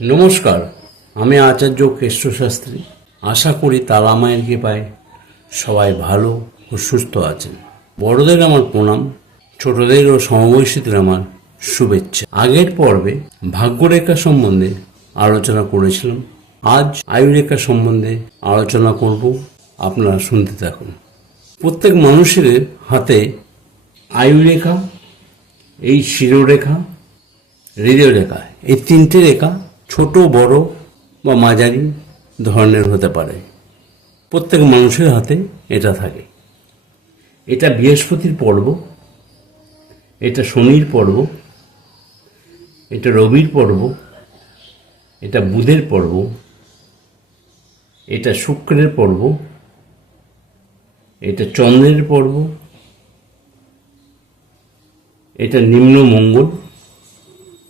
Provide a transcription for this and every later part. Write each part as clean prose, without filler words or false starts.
নমস্কার, আমি আচার্য কেষ্ট শাস্ত্রী। আশা করি তারা মায়ের কৃপায় সবাই ভালো ও সুস্থ আছেন। বড়দের আমার প্রণাম, ছোটদের ও সমবয়সীদের আমার শুভেচ্ছা। আগের পর্বে ভাগ্যরেখা সম্বন্ধে আলোচনা করেছিলাম। আজ আয়ুরেখা সম্বন্ধে আলোচনা করব, আপনারা শুনতে থাকুন। প্রত্যেক মানুষের হাতে আয়ুরেখা, এই শিরোরেখা, হৃদয়রেখা, এই তিনটে রেখা ছোট বড় বা মাঝারি ধরনের হতে পারে। প্রত্যেক মানুষের হাতে এটা থাকে। এটা বৃহস্পতির পর্ব, এটা শনির পর্ব, এটা রবির পর্ব, এটা বুধের পর্ব, এটা শুক্রের পর্ব, এটা চন্দ্রের পর্ব, এটা নিম্ন মঙ্গল,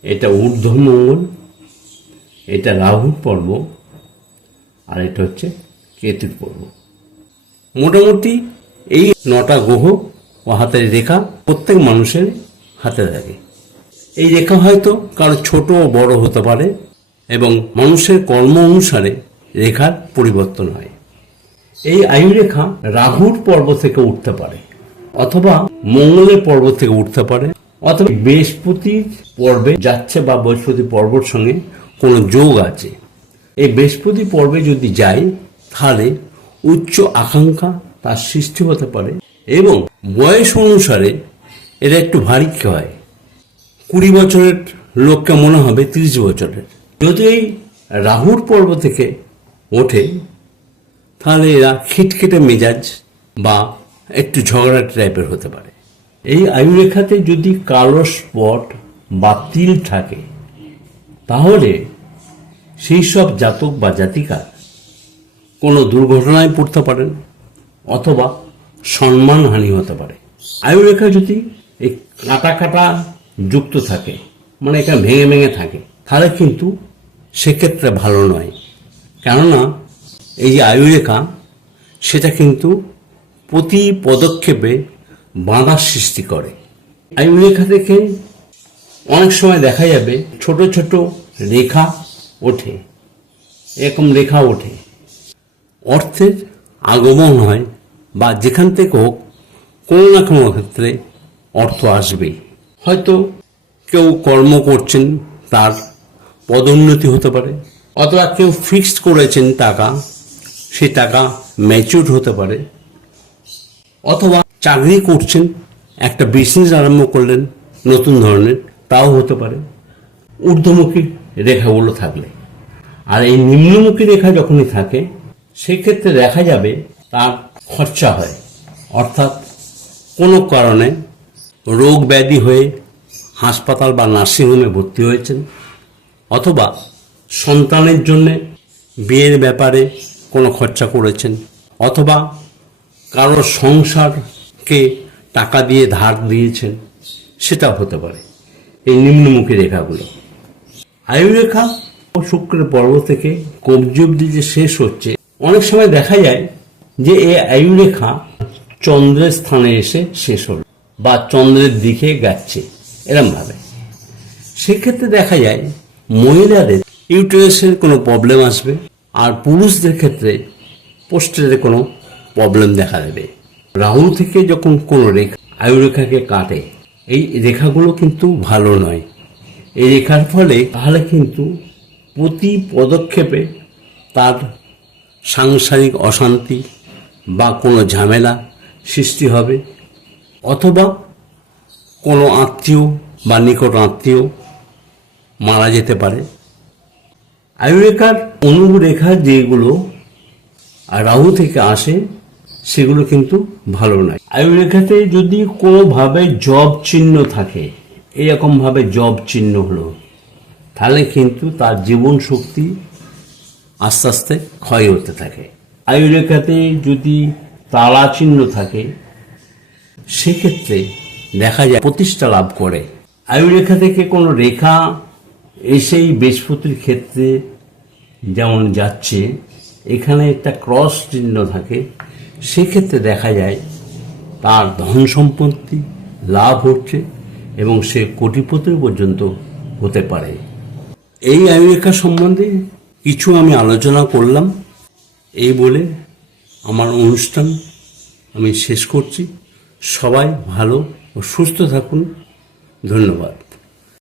এটা ঊর্ধ্ব মঙ্গল, এটা রাহুর পর্ব, আর এটা হচ্ছে কেতুর পর্ব। মোটামুটি এই 9টা গ্রহ ও হাতের রেখা প্রত্যেক মানুষের হাতে থাকে। এই রেখা হয়তো কারো ছোট ও বড় হতে পারে এবং মানুষের কর্ম অনুসারে রেখার পরিবর্তন হয়। এই আয়ুরেখা রাহুর পর্ব থেকে উঠতে পারে, অথবা মঙ্গলের পর্ব থেকে উঠতে পারে, অথবা বৃহস্পতির পর্বে যাচ্ছে বা বৃহস্পতি পর্বর সঙ্গে কোনো যোগ আছে। এই বৃহস্পতি পর্বে যদি যায় তাহলে উচ্চ আকাঙ্ক্ষা তার সৃষ্টি হতে পারে এবং বয়স অনুসারে এটা একটু ভারী হয়। 20 বছরের লোককে মনে হবে 30 বছরের। যদি এই রাহুর পর্ব থেকে ওঠে তাহলে এরা খিটখিটে মেজাজ বা একটু ঝগড়া টাইপের হতে পারে। এই আয়ুরেখাতে যদি কালো স্পট বা তিল থাকে তাহলে সেই সব জাতক বা জাতিকা কোনো দুর্ঘটনায় পড়তে পারেন অথবা সম্মানহানি হতে পারে। আয়ুরেখা যদি এই কাটা কাটা যুক্ত থাকে, মানে এটা ভেঙে ভেঙে থাকে, তাহলে কিন্তু সেক্ষেত্রে ভালো নয়। কেননা এই যে আয়ুরেখা, সেটা কিন্তু প্রতি পদক্ষেপে বাধার সৃষ্টি করে। আয়ুরেখা থেকে অনেক সময় দেখা যাবে ছোট ছোট রেখা ওঠে, এরকম রেখা ওঠে, অর্থের আগমন হয় বা যেখান থেকে হোক কোনো না কোনো ক্ষেত্রে অর্থ আসবেই। হয়তো কেউ কর্ম করছেন, তার পদোন্নতি হতে পারে, অথবা কেউ ফিক্সড করেছেন টাকা, সেই টাকা ম্যাচিউর হতে পারে, অথবা চাকরি করছেন, একটা বিজনেস আরম্ভ করলেন নতুন ধরনের, তাও হতে পারে ঊর্ধ্বমুখী রেখাগুলো থাকলে। আর এই নিম্নমুখী রেখা যখনই থাকে সেক্ষেত্রে দেখা যাবে তার খরচা হয়, অর্থাৎ কোনো কারণে রোগ ব্যাধি হয়ে হাসপাতাল বা নার্সিংহোমে ভর্তি হয়েছেন, অথবা সন্তানের জন্যে বিয়ের ব্যাপারে কোনো খরচা করেছেন, অথবা কারোর সংসারকে টাকা দিয়ে ধার দিয়েছেন, সেটা হতে পারে এই নিম্নমুখী রেখাগুলো। আয়ুরেখা ও শুক্রের পর্ব থেকে কবজি অবধি যে শেষ হচ্ছে, অনেক সময় দেখা যায় যে এই আয়ুরেখা চন্দ্রের স্থানে এসে শেষ হল বা চন্দ্রের দিকে যাচ্ছে এরম ভাবে। সেক্ষেত্রে দেখা যায় মহিলাদের ইউটেরাসের কোনো প্রবলেম আসবে, আর পুরুষদের ক্ষেত্রে পোস্টের কোনো প্রবলেম দেখা দেবে। রাহু থেকে যখন কোনো রেখা আয়ুরেখাকে কাটে, এই রেখাগুলো কিন্তু ভালো নয়। এই রেখার ফলে তাহলে কিন্তু প্রতি পদক্ষেপে তার সাংসারিক অশান্তি বা কোনো ঝামেলা সৃষ্টি হবে, অথবা কোনো আত্মীয় বা নিকট আত্মীয় মারা যেতে পারে। আয়ুরেখার অনুরেখা যেগুলো রাহু থেকে আসে সেগুলো কিন্তু ভালো নয়। আয়ুরেখাতে যদি কোনোভাবে জব চিহ্ন থাকে, এরকমভাবে জব চিহ্ন হলো, তাহলে কিন্তু তার জীবন শক্তি আস্তে আস্তে ক্ষয় হতে থাকে। আয়ুরেখাতে যদি তারা চিহ্ন থাকে সেক্ষেত্রে দেখা যায় প্রতিষ্ঠা লাভ করে। আয়ুরেখা থেকে কোনো রেখা এসেই বৃহস্পতির ক্ষেত্রে যেমন যাচ্ছে, এখানে একটা ক্রস চিহ্ন থাকে, সেক্ষেত্রে দেখা যায় তার ধন সম্পত্তি লাভ হচ্ছে এবং সে কোটিপতি পর্যন্ত হতে পারে। এই আয়ুরেখা সম্বন্ধে কিছু আমি আলোচনা করলাম। এই বলে আমার অনুষ্ঠান আমি শেষ করছি। সবাই ভালো ও সুস্থ থাকুন। ধন্যবাদ।